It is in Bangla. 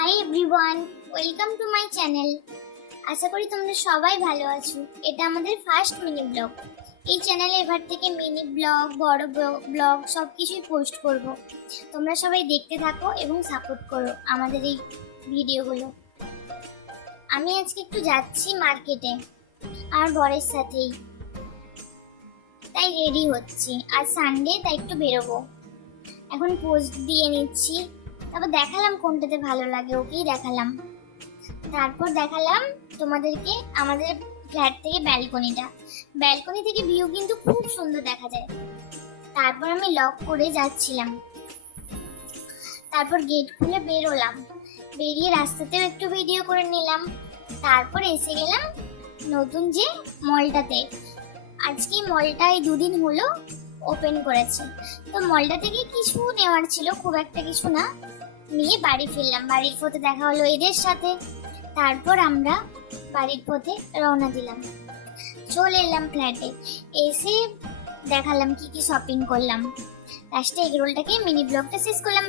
High everyone, welcome to my channel. আশা করি তোমরা সবাই ভালো আছো। এটা আমাদের ফার্স্ট মিনি ব্লগ। এই চ্যানেলে এবার থেকে মিনি ব্লগ, বড় ব্লগ সব কিছুই পোস্ট করব। তোমরা সবাই দেখতে থাকো এবং সাপোর্ট করো আমাদের এই ভিডিওগুলো। আমি আজকে একটু যাচ্ছি মার্কেটে আমার বরের সাথেই, তাই রেডি হচ্ছি। আর সানডে তাই একটু বেরোবো। এখন পোস্ট দিয়ে নিচ্ছি, তারপর দেখালাম কোনটাতে ভালো লাগে, ওকেই দেখালাম। তারপর দেখালাম তোমাদেরকে আমাদের ফ্ল্যাট থেকে ব্যালকনি থেকে ভিউ কিন্তু খুব সুন্দর দেখা যায়। তারপর আমি লক করে যাচ্ছিলাম, তারপর গেট খুলে বেরোলাম, বেরিয়ে রাস্তাতেও একটু ভিডিও করে নিলাম। তারপর এসে গেলাম নতুন যে মলটাতে। আজকে মলটা এই দুদিন হলো ওপেন করেছে, তো মলটা থেকে কিছু নেওয়ার ছিল, খুব একটা কিছু না, নিয়ে বাড়ি ফিরলাম। বাড়ির পথে দেখা হলো এদের সাথে। তারপর আমরা বাড়ির পথে রওনা দিলাম, চলে এলাম ফ্ল্যাটে। এসে দেখালাম কি কি শপিং করলাম। লাস্টে এগরোলটাকে মিনি ব্লগটা শেষ করলাম।